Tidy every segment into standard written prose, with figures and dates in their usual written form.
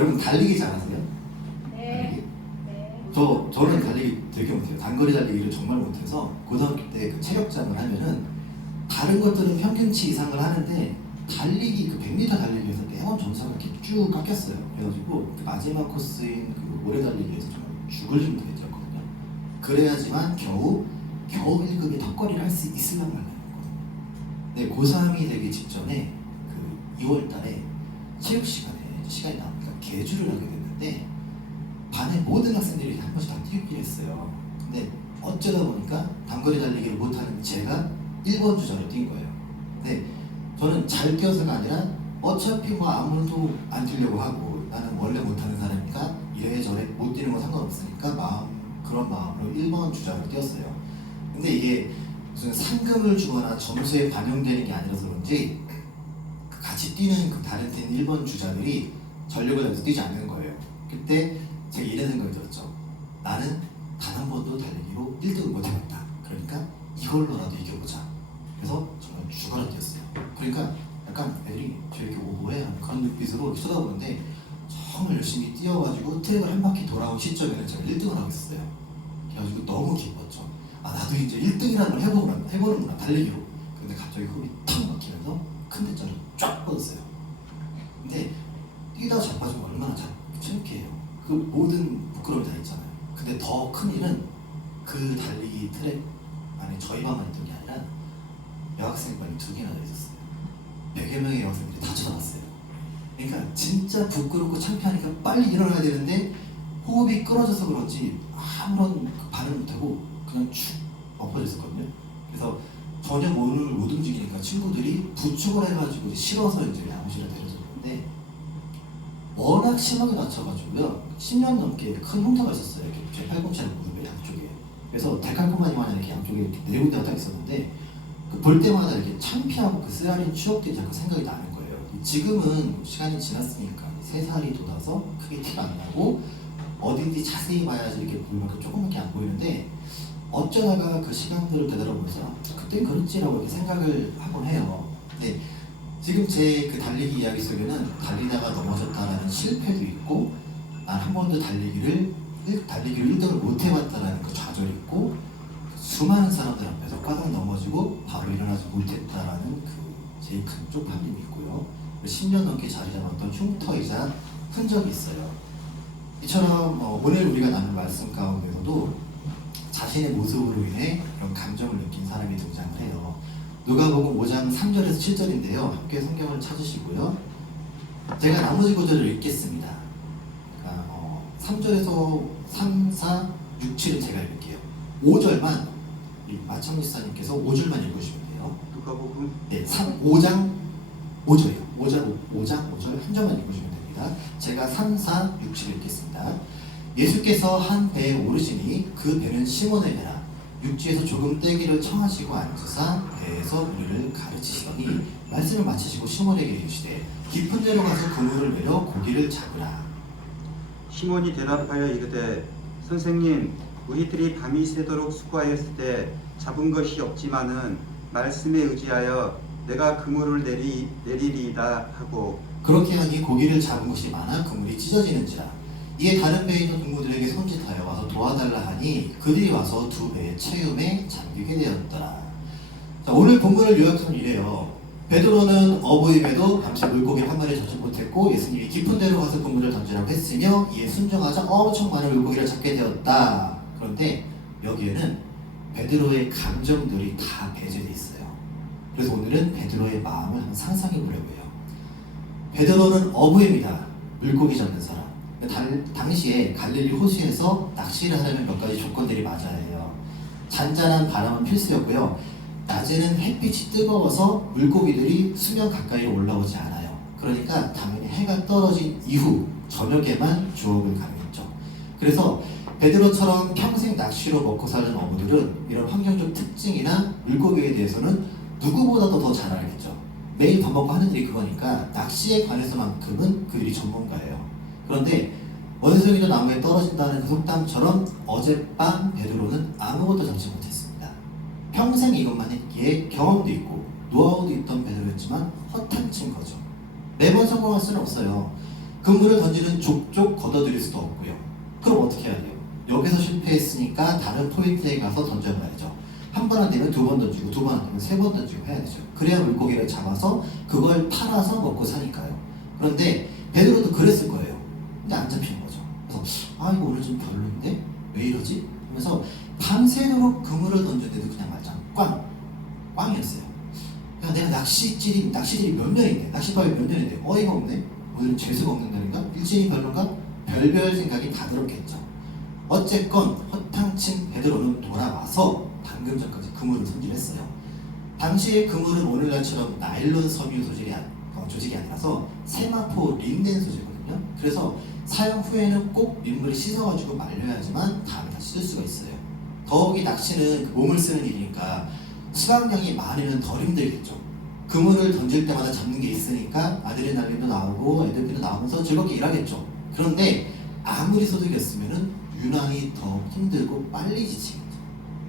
여러분 달리기 잘하세요? 네. 저는 달리기 되게 못해요. 단거리 달리기를 정말 못해서 고등학교 때 그 체력장을 하면은 다른 것들은 평균치 이상을 하는데 달리기 그 100m 달리기에서 매번 점수가 이렇게 쭉 깎였어요. 그래가지고 그 마지막 코스인 그 오래 달리기에서 정말 죽을 힘도 했었거든요. 그래야지만 겨우 1급의 턱걸이를 할 수 있으려고 말했거든요. 네, 고3이 되기 직전에 그 2월달에 체육 시간이 나오니까 계주를 하게 됐는데 반의 모든 학생들이 한 번씩 다 뛰기로 했어요. 근데 어쩌다 보니까 단거리 달리기를 못하는 제가 1번 주자로 뛴 거예요. 근데 저는 잘 뛰어서가 아니라 어차피 뭐 아무도 안 뛰려고 하고 나는 원래 못하는 사람이니까 이래저래 못 뛰는 건 상관없으니까 그런 마음으로 1번 주자로 뛰었어요. 근데 이게 무슨 상금을 주거나 점수에 반영되는 게 아니라서 그런지 그 같이 뛰는 그 다른 팀 1번 주자들이 전력을 다해서 뛰지 않는 거예요. 그때 제가 이런 생각이 들었죠. 나는 단 한 번도 달리기로 1등을 못 해봤다. 그러니까 이걸로라도 이겨보자. 그래서 정말 죽어라 뛰었어요. 그러니까 약간 애들이 저 이렇게 오버해 하는 그런 눈빛으로 쳐다보는데 정말 열심히 뛰어가지고 트랙을 한 바퀴 돌아온 시점에는 제가 1등을 하고 있었어요. 그래가지고 너무 기뻤죠. 아 나도 이제 1등이라는 걸 해보는구나 달리기로. 근데 갑자기 호흡이 탁 막히면서 큰 대자로 쫙 뻗었어요. 근데 뛰다가 자빠지면 얼마나 창피해요. 그 모든 부끄러움이 다 있잖아요. 근데 더 큰 일은 그 달리기 트랙 안에 저희만만 있던 게 아니라 여학생반이 2개나 더 있었어요. 100여 명의 여학생들이 다 쳐다봤어요. 그러니까 진짜 부끄럽고 창피하니까 빨리 일어나야 되는데 호흡이 끊어져서 그런지 아무런 반응 못하고 그냥 축 엎어졌었거든요. 그래서 전혀 몸을 못 움직이니까 친구들이 부축을 해가지고 실어서 이제 암실에 데려줬는데 워낙 심하게 다쳐가지고요. 10년 넘게 큰 흉터가 있었어요. 이렇게 제 팔꿈치랑 무릎의 양쪽에. 그래서 데칼코마니만 이렇게 양쪽에 이렇게 내리고 딱 있었는데 볼 때마다 이렇게 창피하고 그 쓰라린 추억들이 자꾸 생각이 나는 거예요. 지금은 시간이 지났으니까 3살이 돋아서 크게 티가 안 나고 어딘지 자세히 봐야지 이렇게 보이면 조그맣게 안 보이는데 어쩌다가 그 시간들을 되돌아보면서 그땐 그렇지라고 이렇게 생각을 하곤 해요. 근데 지금 제 그 달리기 이야기 속에는 달리다가 넘어졌다라는 실패도 있고 난 한 번도 달리기를 1등을 못 해봤다라는 그 좌절이 있고 수많은 사람들 앞에서 까닥 넘어지고 바로 일어나지 못했다라는 그 제일 큰 쪽팔림이 있고요. 10년 넘게 자리 잡았던 흉터이자 흔적이 있어요. 이처럼 오늘 우리가 나눈 말씀 가운데서도 자신의 모습으로 인해 그런 감정을 느낀 사람이 등장을 해요. 누가복음 5장 3절에서 7절인데요. 함께 성경을 찾으시고요. 제가 나머지 구절을 읽겠습니다. 3절에서 3, 4, 6, 7은 제가 읽을게요. 5절만 마천리사님께서 5줄만 읽으시면 돼요. 누가복음 네, 5장 5절이요. 5장 5절 한 절만 읽으시면 됩니다. 제가 3, 4, 6, 7 읽겠습니다. 예수께서 한 배에 오르시니 그 배는 시몬의 배라. 육지에서 조금 떼기를 청하시고 앉으사 배에서 우리를 가르치시더니 말씀을 마치시고 시몬에게 이르시되 깊은 데로 가서 그물을 내려 고기를 잡으라. 시몬이 대답하여 이르되 선생님 우리들이 밤이 새도록 수고하였을 때 잡은 것이 없지만은 말씀에 의지하여 내가 그물을 내리리이다 하고 그렇게 하니 고기를 잡은 것이 많아 그물이 찢어지는지라. 이에 다른 배에 있는 동무들에게 손짓하여 와서 도와달라 하니 그들이 와서 두 배의 채움에 잠기게 되었더라. 자, 오늘 본문을 요약하면 이래요. 베드로는 어부임에도 밤새 물고기를 한 마리 잡지 못했고 예수님이 깊은 데로 가서 그물을 던지라고 했으며 이에 순종하자 엄청 많은 물고기를 잡게 되었다. 그런데 여기에는 베드로의 감정들이 다 배제되어 있어요. 그래서 오늘은 베드로의 마음을 한번 상상해 보려고 해요. 베드로는 어부입니다. 물고기 잡는 사람. 당시에 갈릴리 호수에서 낚시를 하려면 몇 가지 조건들이 맞아야 해요. 잔잔한 바람은 필수였고요. 낮에는 햇빛이 뜨거워서 물고기들이 수면 가까이로 올라오지 않아요. 그러니까 당연히 해가 떨어진 이후 저녁에만 주업을 감했죠. 그래서 베드로처럼 평생 낚시로 먹고 사는 어부들은 이런 환경적 특징이나 물고기에 대해서는 누구보다도 더 잘 알겠죠. 매일 밥 먹고 하는 일이 그거니까 낚시에 관해서만큼은 그들이 전문가예요. 그런데 원숭이도 나무에 떨어진다는 그 속담처럼 어젯밤 베드로는 아무것도 잡지 못했습니다. 평생 이것만 했기에 경험도 있고 노하우도 있던 베드로였지만 허탕친 거죠. 매번 성공할 수는 없어요. 그물을 던지는 족족 걷어들일 수도 없고요. 그럼 어떻게 해야 돼요? 여기서 실패했으니까 다른 포인트에 가서 던져봐야죠. 한 번 안 되면 두 번 던지고, 두 번 안 되면 세 번 던지고 해야 되죠. 그래야 물고기를 잡아서 그걸 팔아서 먹고 사니까요. 그런데 베드로도 그랬을 거예요. 근데 안 잡히는 거죠. 그래서 아 이거 오늘 좀 별로인데? 왜 이러지? 하면서 밤새도록 그물을 던졌는데도 그냥 말짱 꽝이었어요. 야, 내가 낚시질이 몇 년인데, 낚시밥이 몇 년인데 어이가 없네. 오늘은 재수가 없는 날인가? 일진이 별론가? 별별 생각이 다 들었겠죠. 어쨌건 허탕친 베드로는 돌아와서 방금 전까지 그물을 손질했어요. 당시의 그물은 오늘날처럼 나일론 섬유 조직이 아니라서 세마포 린넨 소재거든요. 그래서 사용 후에는 꼭 민물에 씻어가지고 말려야지만 다음에 다시 쓸 수가 있어요. 더욱이 낚시는 그 몸을 쓰는 일이니까 수강량이 많으면 덜 힘들겠죠. 그물을 던질 때마다 잡는 게 있으니까 아드레날린도 나오고 엔돌핀도 나오면서 즐겁게 일하겠죠. 그런데 아무리 소득이었으면은 유난히 더 힘들고 빨리 지치겠죠.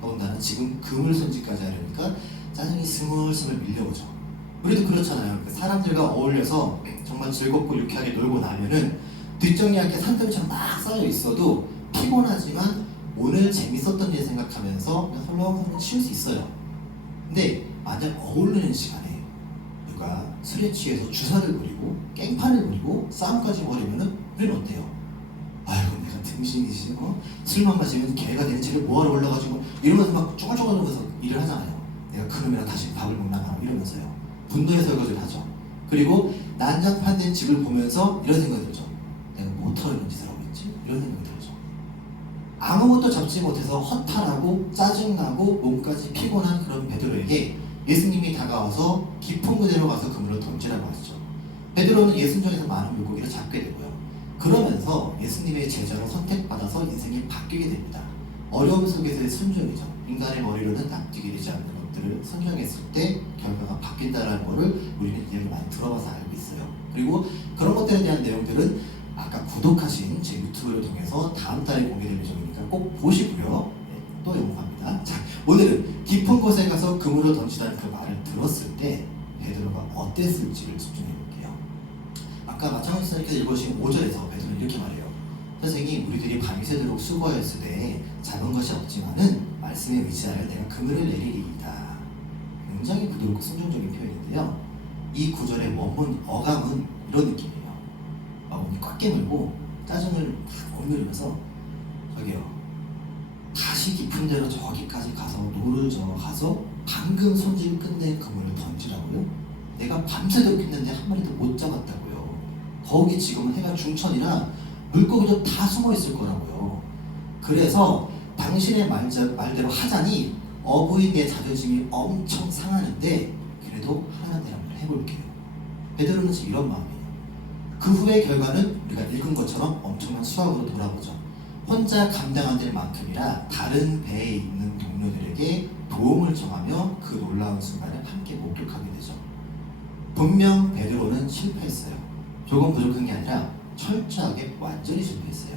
더군다나 지금 그물 손질까지 하려니까 짜증이 스물스물 밀려오죠. 우리도 그렇잖아요. 사람들과 어울려서 정말 즐겁고 유쾌하게 놀고 나면은 뒷정리할 게 산더미처럼 막 쌓여 있어도 피곤하지만 오늘 재밌었던 일 생각하면서 그냥 설렁설렁 치울 수 있어요. 근데 만약 어울리는 시간에 누가 술에 취해서 주사를 부리고 깽판을 부리고 싸움까지 벌이면은 우리는 어때요? 아이고 내가 등신이지 술만 마시면 개가 된 채를 뭐하러 올라가지고 이러면서 막 쪼글쪼글하면서 일을 하잖아요. 내가 그놈이랑 다시 밥을 먹나 봐 이러면서요. 분노의 설거지를 하죠. 그리고 난장판된 집을 보면서 이런 생각이 들죠. 내가 뭐 털어놓은 짓을 하고 있지? 이런 생각이 들죠. 아무것도 잡지 못해서 허탈하고 짜증나고 몸까지 피곤한 그런 베드로에게 예수님이 다가와서 깊은 그대로 가서 그물을 던지라고 하시죠. 베드로는 예수님에서 많은 물고기를 잡게 되고요. 그러면서 예수님의 제자로 선택받아서 인생이 바뀌게 됩니다. 어려움 속에서의 순종이죠. 인간의 머리로는 납득이 되지 않는 것들을 선정했을 때 결과가 바뀐다는 것을 우리는 이야기 많이 들어봐서 알고 있어요. 그리고 그런 것들에 대한 내용들은 아까 구독하신 제 유튜브를 통해서 다음 달에 공개될 예정이니까 꼭 보시고요. 네, 또 연구합니다. 자, 오늘은 깊은 곳에 가서 그물을 던지다는 그 말을 들었을 때 베드로가 어땠을지를 집중해 볼게요. 아까 마창훈 선생님께서 읽으신 5절에서 베드로는 이렇게 말해요. 선생님, 우리들이 밤이 새도록 수고하였을 때 잡은 것이 없지만은 말씀에 의지하여 내가 그물을 내리리이다. 굉장히 부드럽고 순종적인 표현인데요. 이 구절의 원문 어감은 이런 느낌이에요. 마음이 꽉 깨물고 짜증을 막 억누르면서 저기요 다시 깊은 데로 저기까지 가서 노를 저어 가서 방금 손질 끝낸 그물을 던지라고요? 내가 밤새도록 했는데 한 마리도 못 잡았다고요. 더욱이 지금은 해가 중천이라 물고기도 다 숨어 있을 거라고요. 그래서 당신의 말대로 하자니 어부인 내 자존심이 엄청 상하는데 그래도 하나님 대로 한번 해볼게요. 베드로는 지금 이런 마음이에요. 그 후의 결과는 우리가 읽은 것처럼 엄청난 수확으로 돌아오죠. 혼자 감당 안 될 만큼이라 다른 배에 있는 동료들에게 도움을 청하며 그 놀라운 순간을 함께 목격하게 되죠. 분명 베드로는 실패했어요. 조금 부족한 게 아니라 철저하게 완전히 실패했어요.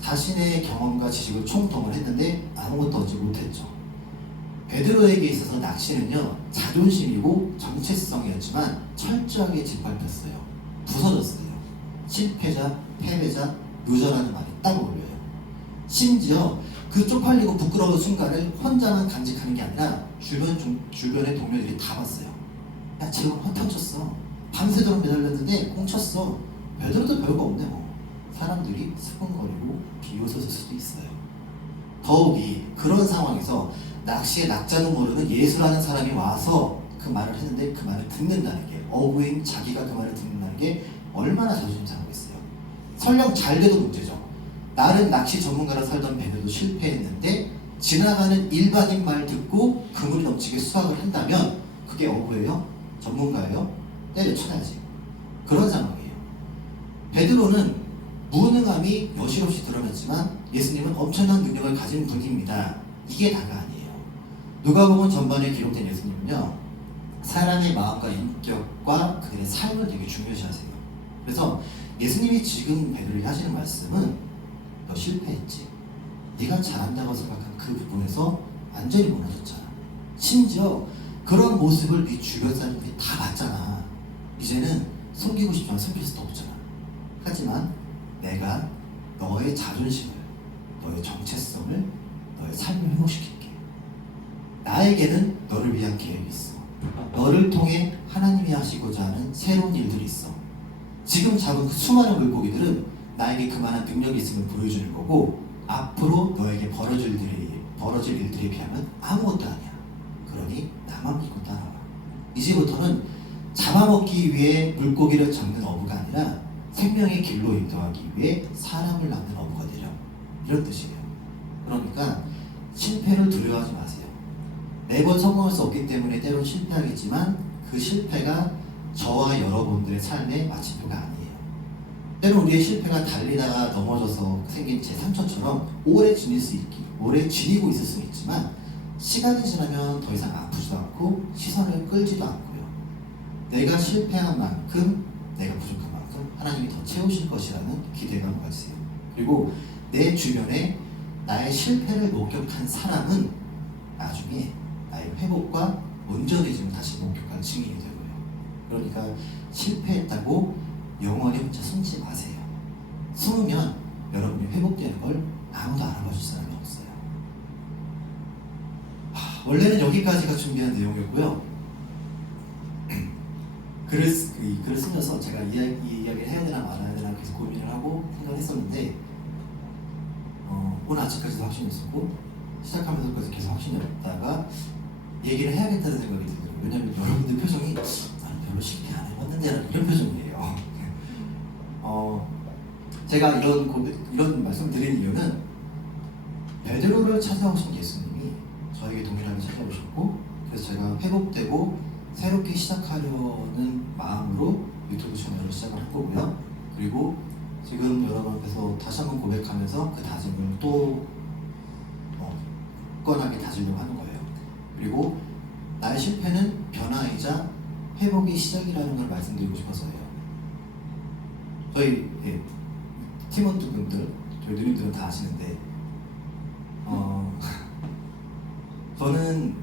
자신의 경험과 지식을 총동을 했는데 아무것도 얻지 못했죠. 베드로에게 있어서 낚시는요 자존심이고 정체성이었지만 철저하게 짓밟혔어요. 부서졌어요. 실패자, 패배자, 루저라는 말이 딱 어울려요. 심지어 그 쪽팔리고 부끄러운 순간을 혼자만 간직하는 게 아니라 주변의 동료들이 다 봤어요. 야, 쟤 오늘 허탕 쳤어. 밤새도록 매달렸는데 꽁쳤어. 베드로도 별거 없네 뭐. 사람들이 수근거리고 비웃었을 수도 있어요. 더욱이 그런 상황에서 낚시의 낙자도 모르는 예수라는 사람이 와서 그 말을 했는데 그 말을 듣는다는 게 어부인 자기가 그 말을 듣는다는 게 얼마나 자존심 상하겠어요. 설령 잘 돼도 문제죠. 나는 낚시 전문가로 살던 베드로도 실패했는데 지나가는 일반인 말 듣고 그물이 넘치게 수확을 한다면 그게 어부예요? 전문가예요? 때려쳐야지. 그런 상황이에요. 베드로는 무능함이 여실없이 드러났지만 예수님은 엄청난 능력을 가진 분입니다. 이게 다가 아니에요. 누가복음 전반에 기록된 예수님은요 사람의 마음과 인격과 그들의 삶을 되게 중요시하세요. 그래서 예수님이 지금 베드로에게 하시는 말씀은 너 실패했지. 네가 잘한다고 생각한 그 부분에서 완전히 무너졌잖아. 심지어 그런 모습을 네 주변 사람들이 다 봤잖아. 이제는 숨기고 싶지만 숨길 수도 없잖아. 하지만 내가 너의 자존심을, 너의 정체성을, 너의 삶을 회복시킬게. 나에게는 너를 위한 계획이 있어. 너를 통해 하나님이 하시고자 하는 새로운 일들이 있어. 지금 잡은 그 수많은 물고기들은 나에게 그만한 능력이 있음을 보여주는 거고, 앞으로 너에게 벌어질 일들에 비하면 아무것도 아니야. 그러니 나만 믿고 따라와. 이제부터는 잡아먹기 위해 물고기를 잡는 어부가 아니라 생명의 길로 인도하기 위해 사람을 낳는 어부가 되려. 이런 뜻이에요. 그러니까 실패를 두려워하지 마세요. 매번 성공할 수 없기 때문에 때론 실패하겠지만 그 실패가 저와 여러분들의 삶의 마침표가 아니에요. 때론 우리의 실패가 달리다가 넘어져서 생긴 제 상처처럼 오래 지니고 있을 수 있지만 시간이 지나면 더 이상 아프지도 않고 시선을 끌지도 않고요. 내가 실패한 만큼, 내가 부족한 만큼 하나님이 더 채우실 것이라는 기대감을 가지세요. 그리고 내 주변에 나의 실패를 목격한 사람은 나중에 나의 회복과 온전해짐을 다시 목격할 증인이 되고요. 그러니까 실패했다고 영원히 혼자 숨지 마세요. 숨으면 여러분이 회복되는 걸 아무도 알아봐 줄 사람이 없어요. 원래는 여기까지가 준비한 내용이었고요. 글을 쓰면서 제가 이 이야기를 해야 되나 말아야 되나 계속 고민을 하고 생각을 했었는데 오늘 아침까지도 확신이었었고 시작하면서까지 계속 확신이었다가 얘기를 해야겠다는 생각이 들더라고요. 왜냐면 여러분들 표정이 나는 별로 실패 안 해봤는데 이런 표정이에요. 제가 이런 말씀 드린 이유는 베드로를 찾아오신 예수님이 저에게 동일하게 찾아오셨고, 그래서 제가 회복되고 새롭게 시작하려는 마음으로 유튜브 채널을 시작을 한 거고요. 그리고 지금 여러분 앞에서 다시 한번 고백하면서 그 다짐을 또 굳건하게 다지려고 하는 거예요. 그리고 나의 실패는 변화이자 회복의 시작이라는 걸 말씀드리고 싶어서예요. 저희 팀원들 분들, 저희 누님들은 다 아시는데 저는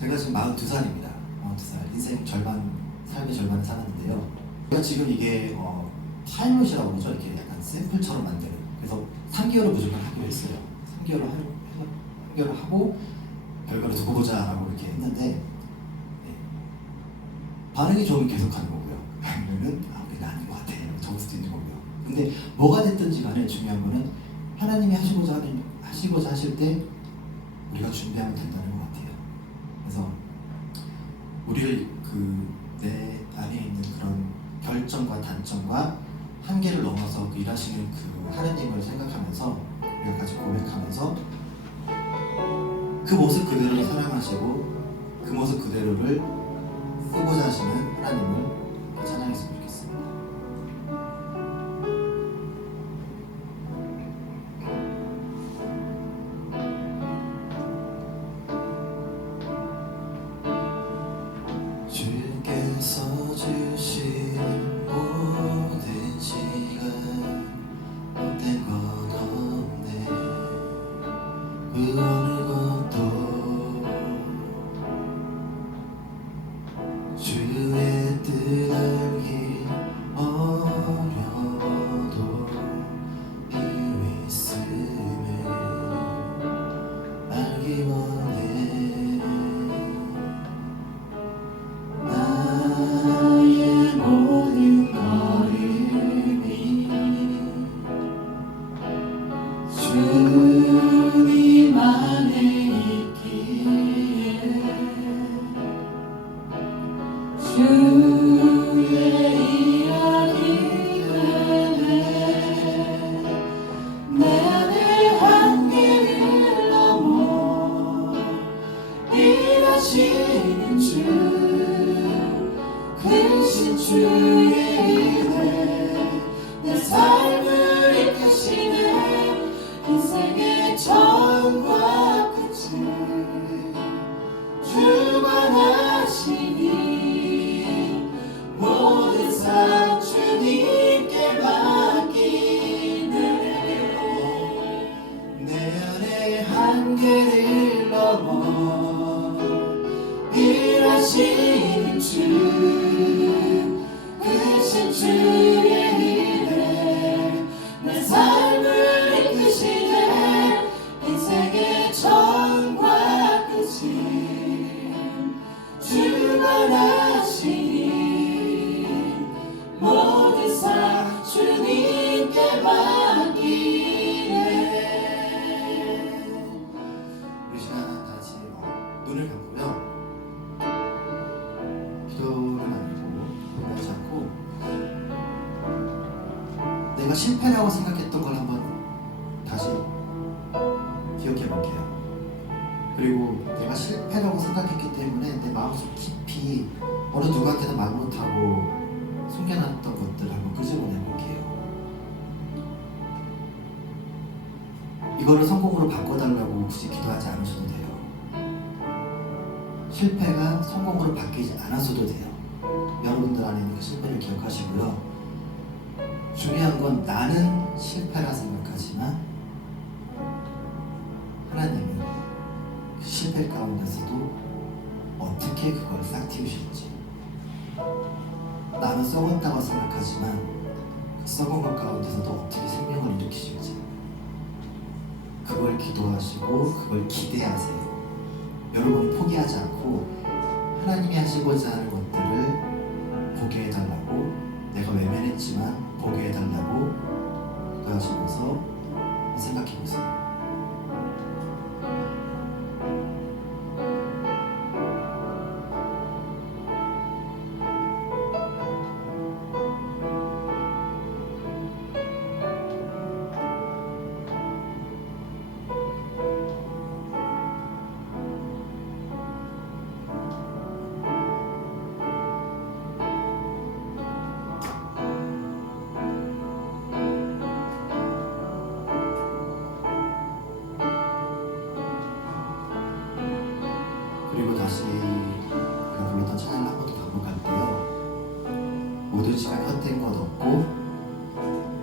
제가 지금 42살입니다. 42살, 인생 절반, 삶의 절반을 살았는데요. 제가 지금 이게 파일럿이라고 그러죠. 이렇게 약간 샘플처럼 만드는. 그래서 3개월을 무조건 하기로 했어요. 3개월을 하고 결과를 두고 보자라고 이렇게 했는데 반응이 좋으면 계속하는 거고요. 아니면은 우리가 아닌 것 같아. 적을 수도 있는 거고요. 근데 뭐가 됐든지 간에 중요한 거는 하나님이 하시고자 하실 때 우리가 준비하면 된다는 것 같아요. 그래서 우리를 내 안에 있는 그런 결정과 단점과 한계를 넘어서 일하시는 그 하나님을 생각하면서 우리가 같이 고백하면서 그 모습 그대로를 사랑하시고 그 모습 그대로를 쓰고자 하시는 하나님을 찬양했으면 좋겠습니다. 주께서 주신 모든 시간 헛된 것 없네. 그 어느 것도 주의 뜻 알기 내가 실패라고 생각했던 걸 한번 다시 기억해 볼게요. 그리고 내가 실패라고 생각했기 때문에 내 마음속 깊이 어느 누구한테는 말 못하고 숨겨놨던 것들을 한번 끄집어내 볼게요. 이거를 성공으로 바꿔달라고 굳이 기도하지 않으셔도 돼요. 실패가 성공으로 바뀌지 않았어도 돼요. 여러분들 안에 있는 그 실패를 기억하시고요. 중요한 건 나는 실패라 생각하지만 하나님은 그 실패 가운데서도 어떻게 그걸 싹 틔우실지, 나는 썩었다고 생각하지만 그 썩은 것 가운데서도 어떻게 생명을 일으키실지, 그걸 기도하시고 그걸 기대하세요. 여러분이 포기하지 않고 하나님이 하시고자 하는 것들을 보게 해달라고, 내가 외면했지만 보게 해달라고 기도하시면서 생각해보세요. 그리고 다시 내가 불렀던 찬양을 한 번 더 반복할 때요, 모든 시간 헛된 것 없고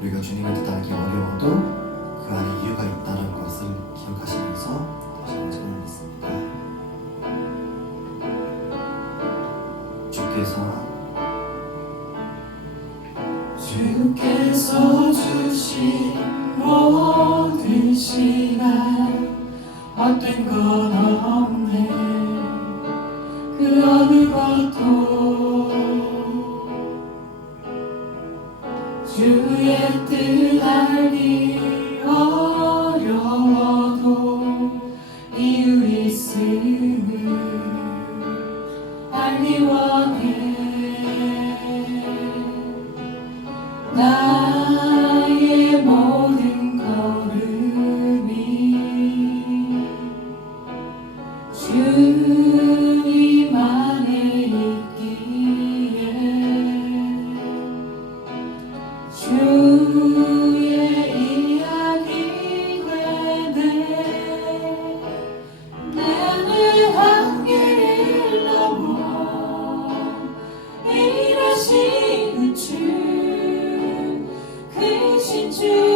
우리가 주님을 뜻하기 어려워도 그 안에 이유가 있다는 것을 기억하시면서 다시 한번 찬양하겠습니다. 주께서 주신 모든 시간 헛된 건 없네. 그 어느 것도 주의 뜻 알기 어려워도 이유 있음을 알기 원해. 나의 모든 걸음이 주님 안에 있기에 주의 이야기 되네. 내 안에 한계를 넘어 일하시는 주, 크신 주